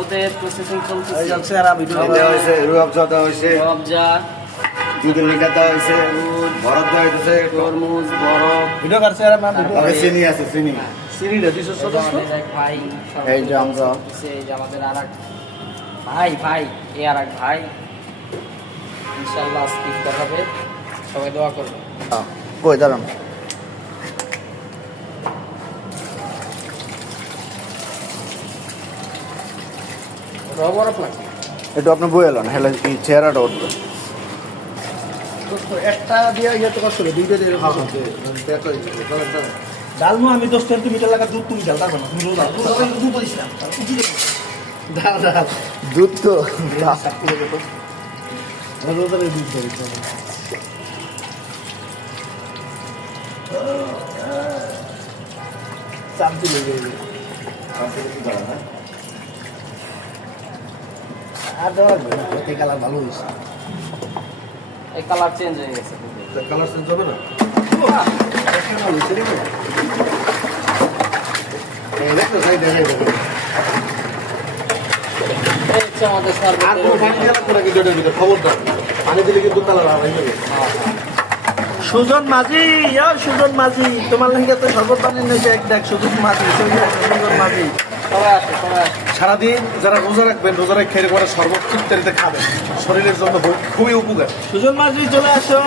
দুধের প্রসেসিং চলছে। এই যাচ্ছে আর ভিডিও দেওয়া হয়েছে, রুয়াবজা দেওয়া হয়েছে, রূপজা, দুধের লিকা দেওয়া হয়েছে, দুধ, বরফ দেওয়া হয়েছে, তরমুজ, বরফ। ভিডিও কাটছে আর আমরা চিনি আছে, চিনি চিনিটা দিছো এই যে আমাদের এক ভাই, এই যে আমরা এই যে আমাদের আরেক ভাই এই আরেক ভাই, ইনশাআল্লাহ আজকে ইফতার হবে, সবাই দোয়া করবে। কই দাঁড়ান বরফ লাগবে। একটু আপনি বই এলেন হেলে এই চেহারাটা উঠবে একটা দিয়ে ইয়ে তো কষ্ট হবে, দুইটা দিয়ে ডালমো আমি 10 সেন্টিমিটার লাগা দুধ তুমি ডালতা না, তুমি রোজা দুধ দিস না, ডাল ডাল দুধ তো রোজা দুধ দিতে চামচি লেগে গেছে আর দেওয়া লাগবে, কালার ভালো হয়েছে। এই কালার চেঞ্জ হয়ে গেছে। কালার চেঞ্জ হবে না, এই হচ্ছে আমাদের শরবতের খবরদার পানি দিলে কিন্তু কালার হয়ে যাবে। সুজন মাঝি, সুজন মাঝি, তোমার লাগে তো শরবত পানি নিয়েছে এক দেখ, সুজন মাঝি, সুজন মাঝি। সবাই আসে, সবাই আসে। সারাদিন যারা রোজা রাখবেন, রোজা রেখে করে শরবত ইত্যাদিতে খাবেন, শরীরের জন্য খুবই উপকার। সুজন মাঝি চলে আসো।